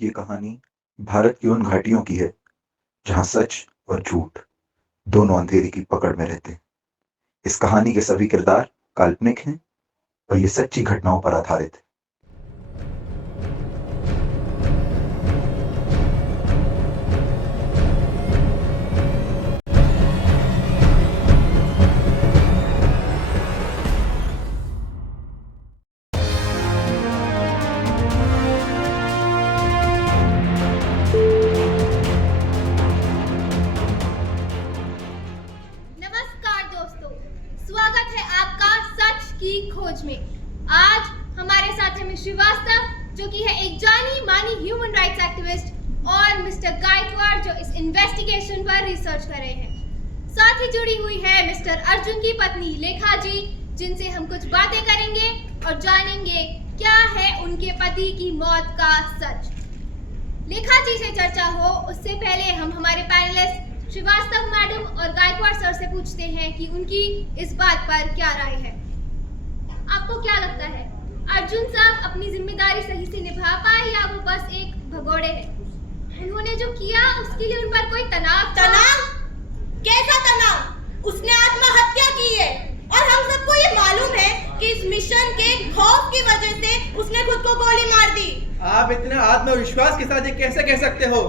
ये कहानी भारत की उन घाटियों की है जहां सच और झूठ दोनों अंधेरे की पकड़ में रहते हैं। इस कहानी के सभी किरदार काल्पनिक हैं और ये सच्ची घटनाओं पर आधारित है। नमस्कार दोस्तों, स्वागत है आपका सच की खोज में। आज हमारे साथ है मिस श्रीवास्तव, जो कि है एक जानी मानी ह्यूमन राइट्स एक्टिविस्ट, और मिस्टर गायकवाड़, जो इस इन्वेस्टिगेशन पर रिसर्च कर रहे हैं। साथ ही जुड़ी हुई है मिस्टर अर्जुन की पत्नी लेखा जी, जिनसे हम कुछ बातें करेंगे और जानेंगे क्या है उनके पति की मौत का सच। लेखा जी से चर्चा हो उससे पहले हम हमारे पैनलिस्ट श्रीवास्तव मैडम और गायकवाड़ सर से पूछते हैं कि उनकी इस बात पर क्या राय है। आपको क्या लगता है, अर्जुन साहब अपनी जिम्मेदारी सही से निभा पाए या वो बस एक भगोड़े हैं? उन्होंने जो किया उसके लिए उन पर कोई तनाव कैसा तनाव? उसने आत्महत्या की है और हम सबको ये मालूम है कि इस मिशन के खौफ की वजह से उसने खुद को गोली मार दी। आप इतना आत्मविश्वास के साथ ये कैसे कह सकते हो?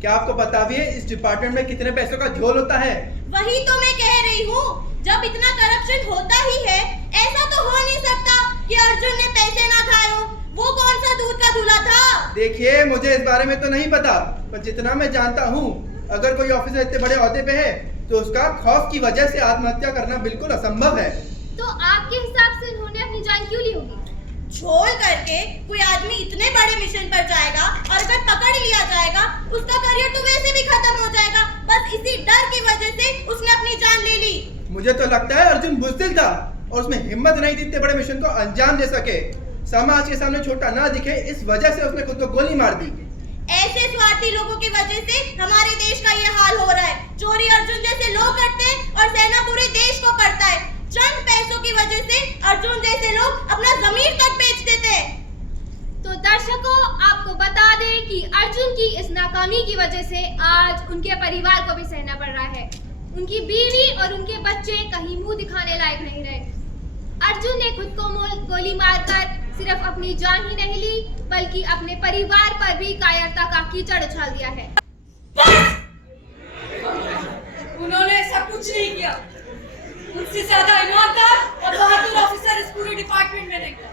क्या आपको पता भी है इस डिपार्टमेंट में कितने पैसों का झोल होता है? वही तो मैं कह रही हूँ, जब इतना करप्शन होता ही है, ऐसा तो हो नहीं सकता कि अर्जुन ने पैसे ना खाए हो। वो कौन सा दूध का धुला था? देखिए, मुझे इस बारे में तो नहीं पता, पर जितना मैं जानता हूँ, अगर कोई ऑफिसर इतने बड़े ओहदे पे है तो उसका खौफ की वजह से आत्महत्या करना बिल्कुल असंभव है। तो आपके हिसाब से उन्होंने अपनी जान क्यों ली होगी? झोल करके कोई आदमी इतने बड़े मिशन पर जाएगा और अगर पकड़ लिया जाएगा, उसका करियर तो वैसे भी खत्म हो जाएगा। बस इसी डर की वजह से उसने अपनी जान ले ली। मुझे तो लगता है अर्जुन बुज़दिल था और उसमें हिम्मत नहीं थी इतने बड़े मिशन को अंजाम दे सके। समाज के सामने छोटा ना दिखे, इस वजह से उसने खुद को गोली मार दी। ऐसे स्वार्थी लोगों की वजह से हमारे देश का ये हाल हो रहा है। चोरी अर्जुन जैसे लोग करते हैं और सेना पूरे देश को करता है। चंद पैसों की वजह से अर्जुन जैसे लोग अपना जमीर तक बेच देते हैं। तो दर्शकों, आपको बता दें कि अर्जुन की इस नाकामी की वजह से आज उनके परिवार को भी सहना पड़ रहा है। उनकी बीवी और उनके बच्चे कहीं मुंह दिखाने लायक नहीं रहे। अर्जुन ने खुद को गोली मारकर सिर्फ अपनी जान ही नहीं ली, बल्कि अपने परिवार पर भी कायरता का कीचड़ उछाल दिया है। उन्होंने ऐसा कुछ नहीं किया। उनसे ज्यादा ईमानदार और बहादुर ऑफिसर इस पूरे डिपार्टमेंट में नहीं था।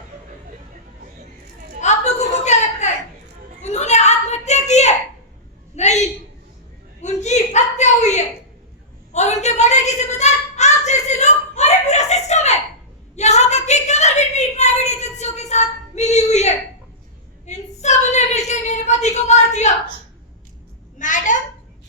आप लोगों को क्या लगता है उन्होंने आत्महत्या की है? नहीं, उनकी हत्या हुई है और उनके मर्डर की जिम्मेदार आप जैसे लोग और ये पूरा सिस्टम है। यहाँ तक कि गवर्नमेंट भी प्राइवेट एजेंसियों के साथ मिली हुई है। इन सब ने मिलकर मेरे पति को मार दिया। मैडम,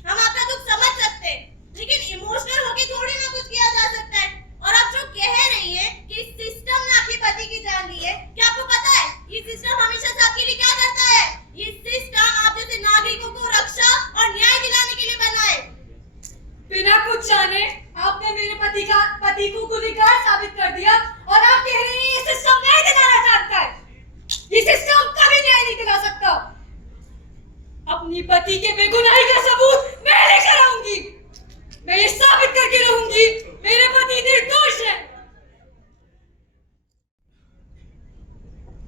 हम आपका दुख समझ सकते हैं, लेकिन इमोशनल होके थोड़ी ना कुछ किया जा सकता है। और आप जो कह रही हैं कि सिस्टम ने आपके पति की जान ली है, क्या आपको पता है ये सिस्टम हमेशा से आपके लिए क्या करता है? ये सिस्टम आप जैसे नागरिकों को रक्षा और न्याय दिलाने के लिए बना है। बिना कुछ जाने आपने मेरे पति को गुनहगार साबित कर दिया और आप कह रहे हैं ये सिस्टम न्याय दिलाना चाहता है। ये सिस्टम कभी न्याय नहीं दिला सकता। अपनी पति के बेगुनाही का सबूत मैं लेकर आऊंगी। मैं ये साबित करके रहूंगी मेरे पति निर्दोष है।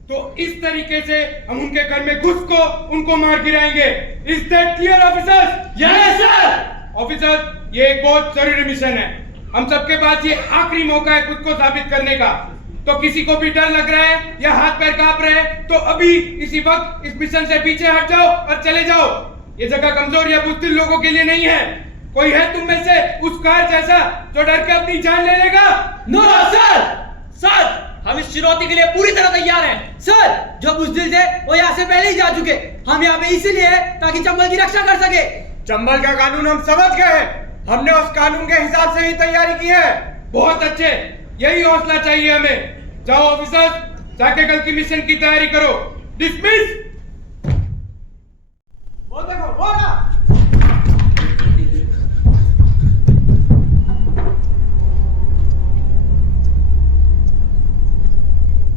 तो इस तरीके से हम उनके घर में घुस को उनको मार गिराएंगे। Is that clear officers? Yes sir. Officers, ये एक बहुत जरूरी मिशन है। हम सबके पास ये आखिरी मौका है खुद को साबित करने का। तो किसी को भी डर लग रहा है या हाथ पैर कांप रहे हैं तो अभी इसी वक्त इस मिशन से पीछे हट जाओ और चले जाओ। ये जगह कमजोर या बुज़दिल लोगों के लिए नहीं है। कोई है तुम में से उस कार जैसा जो डर के अपनी जान ले लेगा? No sir. सर, हम इस चुनौती के लिए पूरी तरह तैयार हैं। सर, जो बुज़दिल थे वो यहाँ से पहले ही जा चुके। हम यहाँ पे इसीलिए हैं ताकि चंबल की रक्षा कर सके। चंबल का कानून हम समझ गए हैं। हमने उस कानून के हिसाब से ही तैयारी की है। बहुत अच्छे, यही हौसला चाहिए हमें। जाओ ऑफिसर्स, जाके कल की मिशन की तैयारी करो। डिसमिस। वो देखो, वो ना।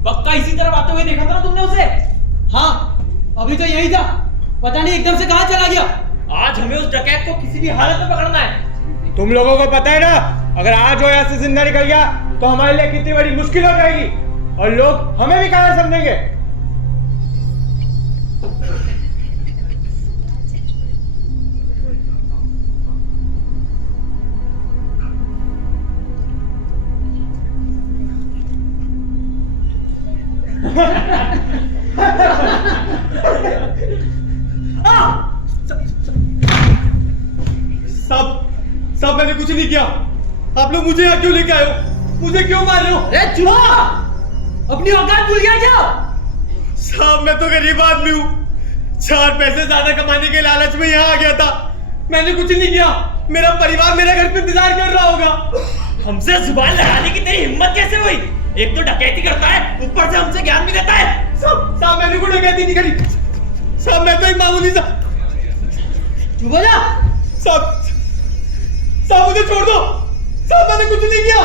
पक्का इसी तरफ आते हुए देखा था ना तुमने उसे? हाँ, अभी तो यही था। पता नहीं एकदम से कहाँ चला गया। आज हमें उस डकैत को किसी भी हालत में पकड़ना है। तुम लोगों को पता है ना, अगर आज वो यहाँ से जिंदा निकल गया तो हमारे लिए कितनी बड़ी मुश्किल हो जाएगी और लोग हमें भी कहां समझेंगे। साहब मैंने कुछ नहीं किया। आप लोग मुझे यहाँ क्यों लेके आए हो? मुझे क्यों मार रहे हो? अरे चुप! अपनी औकात भूल गया क्या? साहब मैं तो गरीब आदमी हूँ, 4 पैसे ज्यादा कमाने के लालच में यहाँ आ गया था। मैंने कुछ नहीं किया। मेरा परिवार मेरे घर पे इंतजार कर रहा होगा। हमसे जुबान लड़ाने की तेरी हिम्मत कैसे हुई? एक तो डकैती करता है, ऊपर से हमसे ज्ञान भी देता है। साहब मैंने कोई डकैती नहीं करी। साहब मैं तो एक मामूली सा। चुप हो जा। साहब मुझे छोड़ दो। साहब मैंने कुछ नहीं किया।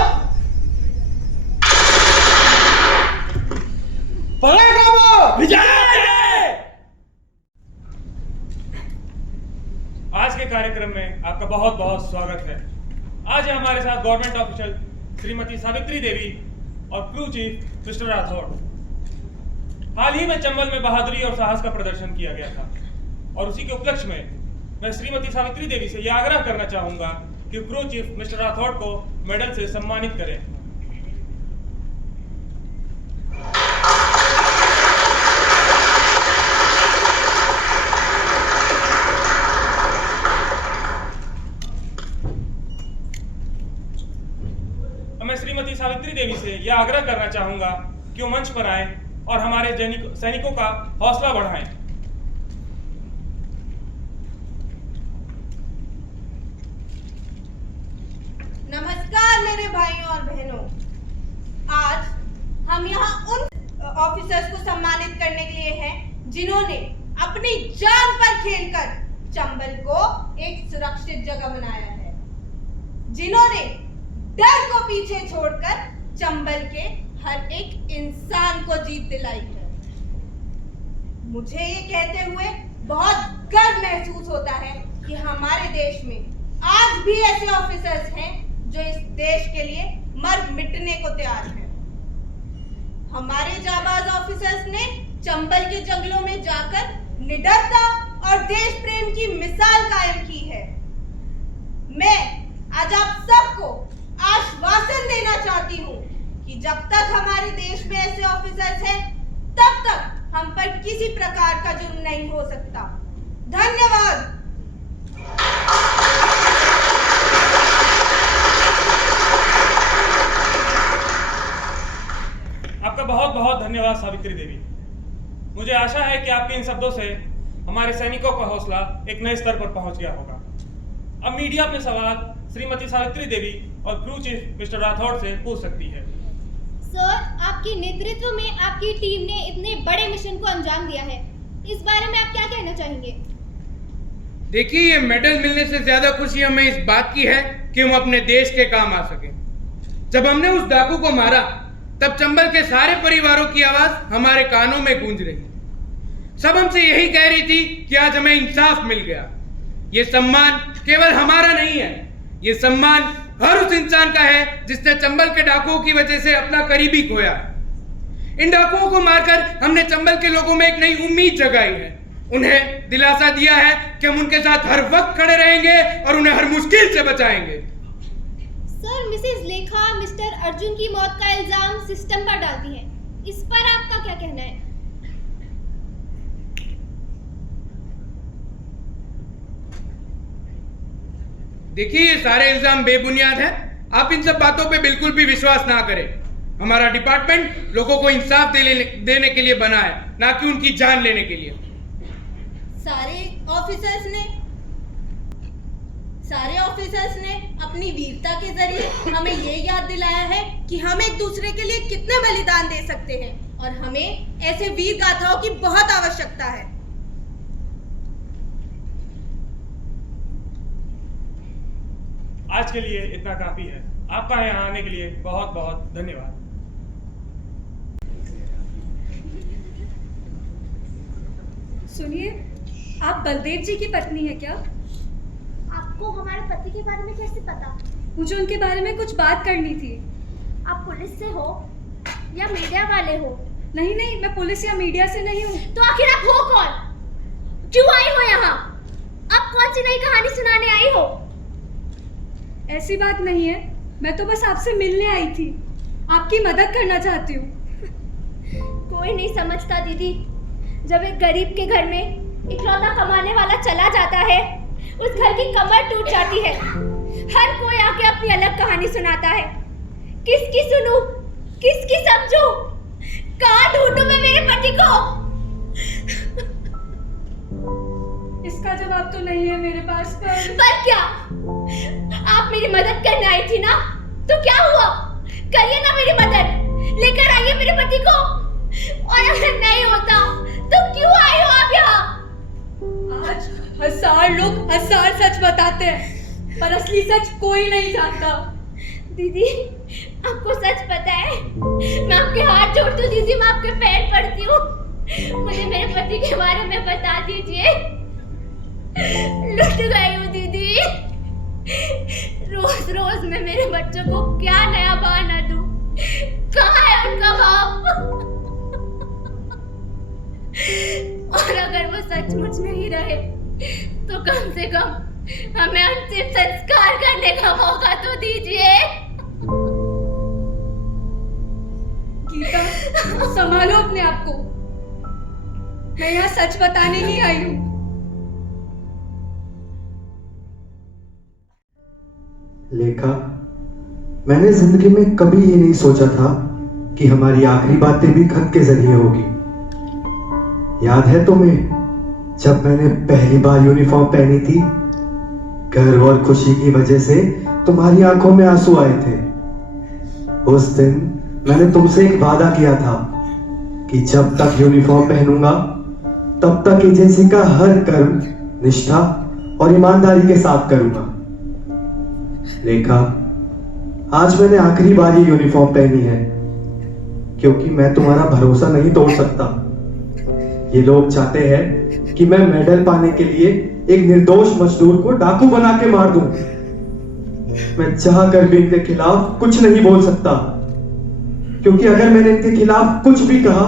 आज के कार्यक्रम में आपका बहुत बहुत स्वागत है। आज है हमारे साथ गवर्नमेंट ऑफिशियल श्रीमती सावित्री देवी और क्रू चीफ मिस्टर राठौड़। हाल ही में चंबल में बहादुरी और साहस का प्रदर्शन किया गया था और उसी के उपलक्ष्य में मैं श्रीमती सावित्री देवी से यह आग्रह करना चाहूंगा कि क्रू चीफ मिस्टर राठौड़ को मेडल से सम्मानित करें। मैं श्रीमती सावित्री देवी से यह आग्रह करना चाहूंगा कि वो मंच पर आए और हमारे सैनिकों का हौसला बढ़ाएं। नमस्कार मेरे भाइयों और बहनों, आज हम यहाँ उन ऑफिसर्स को सम्मानित करने के लिए हैं जिन्होंने अपनी जान पर खेलकर चंबल को एक सुरक्षित जगह बनाया है, जिन्होंने डर को पीछे छोड़कर चंबल के हर एक इंसान को जीत दिलाई है। मुझे ये कहते हुए बहुत गर्व महसूस होता है कि हमारे देश में आज भी ऐसे ऑफिसर्स हैं जो इस देश के लिए मर मिटने को तैयार हैं। हमारे जाबाज ऑफिसर्स ने चंबल के जंगलों में जाकर निडरता और देश प्रेम की मिसाल कायम की है। मैं आज आप सबको आश्वासन देना चाहती हूँ कि जब तक हमारे देश में ऐसे ऑफिसर्स हैं, तब तक हम पर किसी प्रकार का जुर्म नहीं हो सकता। धन्यवाद। आपका बहुत बहुत धन्यवाद सावित्री देवी। मुझे आशा है कि आपके इन शब्दों से हमारे सैनिकों का हौसला एक नए स्तर पर पहुंच गया होगा। अब मीडिया अपने सवाल श्रीमती सावित्री देवी और क्रू चीफ मिस्टर राठौड़ से पूछ सकती है। सर, आपके नेतृत्व में आपकी टीम ने इतने बड़े मिशन को अंजाम दिया है, इस बारे में आप क्या कहना चाहेंगे? देखिए, ये मेडल मिलने से ज्यादा खुशी हमें इस बात की है कि हम अपने देश के काम आ सके। जब हमने उस डाकू को मारा तब चंबल के सारे परिवारों की आवाज हमारे कानों में गूंज रही। सब हमसे यही कह रही थी कि आज हमें इंसाफ मिल गया। ये सम्मान केवल हमारा नहीं है, ये सम्मान हर उस इंसान का है जिसने चंबल के डाकुओं की वजह से अपना करीबी खोया। इन डाकुओं को मारकर हमने चंबल के लोगों में एक नई उम्मीद जगाई है। उन्हें दिलासा दिया है कि हम उनके साथ हर वक्त खड़े रहेंगे और उन्हें हर मुश्किल से बचाएंगे। सर, मिसेस लेखा मिस्टर अर्जुन की मौत का इल्जाम सिस्टम पर डालती हैं। इस पर आपका क्या कहना है? देखिए, ये सारे इल्जाम बेबुनियाद हैं। आप इन सब बातों पे बिल्कुल भी विश्वास ना करें। हमारा डिपार्टमेंट लोगों को इंसाफ देने के लिए बना है, ना कि उनकी जान लेने के लिए। सारे ऑफिसर्स ने अपनी वीरता के जरिए हमें ये याद दिलाया है कि हम एक दूसरे के लिए कितने बलिदान दे सकते हैं और हमें ऐसे वीर गाथाओं की बहुत आवश्यकता है। आज के लिए इतना काफी है। आपका यहाँ आने के लिए बहुत बहुत धन्यवाद। सुनिए, आप बलदेव जी की पत्नी है क्या? आपको हमारे पति के बारे में कैसे पता? मुझे उनके बारे में कुछ बात करनी थी। आप पुलिस से हो या मीडिया वाले हो? नहीं नहीं, मैं पुलिस या मीडिया से नहीं हूँ। तो आखिर आप हो कौन? क्यों आई हो यहाँ? आप कौन सी नई कहानी सुनाने आई हो? ऐसी बात नहीं है, मैं तो बस आपसे मिलने आई थी, आपकी मदद करना चाहती हूँ। कोई नहीं समझता दीदी, जब एक गरीब के घर में इकलौता कमाने वाला चला जाता है, उस घर की कमर टूट जाती है। हर कोई आके अपनी अलग कहानी सुनाता है। किसकी सुनूं, किसकी समझूं? कहाँ ढूंढूं मैं मेरे पति को? इसका जवाब तो नहीं है मेरे पास, पर क्या? आप मेरी मदद करने आई थी ना, तो क्या हुआ? करिए ना मेरी मदद, लेकर आइए मेरे पति को। और अगर नहीं होता तो क्यों आई हो आप यहाँ? आज 1000 लोग 1000 सच बताते हैं, पर असली सच कोई नहीं जानता। दीदी, आपको सच पता है? मैं आपके हाथ जोड़ती हूँ दीदी, मैं आपके पैर पड़ती हूँ। मुझे मेरे पति के बारे में बता दीजिए। लुट गई हूँ दीदी। रोज रोज मैं मेरे बच्चों को क्या नया बहाना दूं? कहाँ है उनका बाप? और अगर वो सचमुच नहीं रहे तो कम से कम हमें अंतिम संस्कार करने का मौका तो दीजिए। गीता, संभालो अपने आप को। मैं यहाँ सच बताने ही आई हूँ। लेखा, मैंने जिंदगी में कभी ये नहीं सोचा था कि हमारी आखिरी बातें भी खत के जरिए होगी। याद है तुम्हें जब मैंने पहली बार यूनिफॉर्म पहनी थी? गर्व और खुशी की वजह से तुम्हारी आंखों में आंसू आए थे। उस दिन मैंने तुमसे एक वादा किया था कि जब तक यूनिफॉर्म पहनूंगा तब तक एजेंसी का हर कर्म निष्ठा और ईमानदारी के साथ करूंगा। लेखा, आज मैंने आखिरी बार ये यूनिफॉर्म पहनी है, क्योंकि मैं तुम्हारा भरोसा नहीं तोड़ सकता। ये लोग चाहते हैं कि मैं मेडल पाने के लिए एक निर्दोष मजदूर को डाकू बना के मार दूं। मैं चाह कर भी इनके खिलाफ कुछ नहीं बोल सकता, क्योंकि अगर मैंने इनके खिलाफ कुछ भी कहा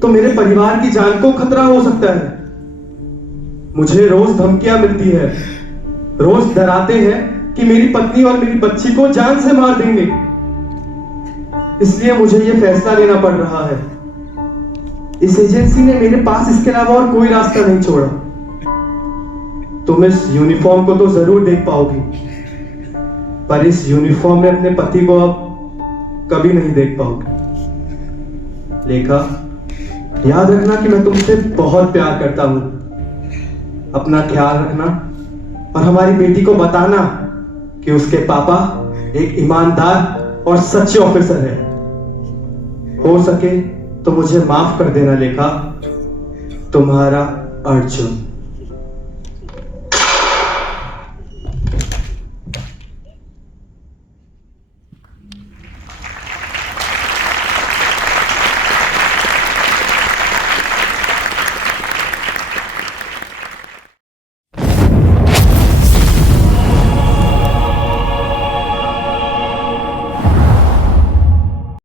तो मेरे परिवार की जान को खतरा हो सकता है। मुझे रोज धमकियां मिलती है, रोज डराते हैं कि मेरी पत्नी और मेरी बच्ची को जान से मार देंगे। इसलिए मुझे यह फैसला लेना पड़ रहा है। इस एजेंसी ने मेरे पास इसके अलावा और कोई रास्ता नहीं छोड़ा। तुम इस यूनिफॉर्म को तो जरूर देख पाओगी, पर इस यूनिफॉर्म में अपने पति को अब कभी नहीं देख पाओगी। लेखा, याद रखना कि मैं तुमसे बहुत प्यार करता हूं। अपना ख्याल रखना और हमारी बेटी को बताना कि उसके पापा एक ईमानदार और सच्चे ऑफिसर है। हो सके तो मुझे माफ कर देना लेखा। तुम्हारा अर्जुन।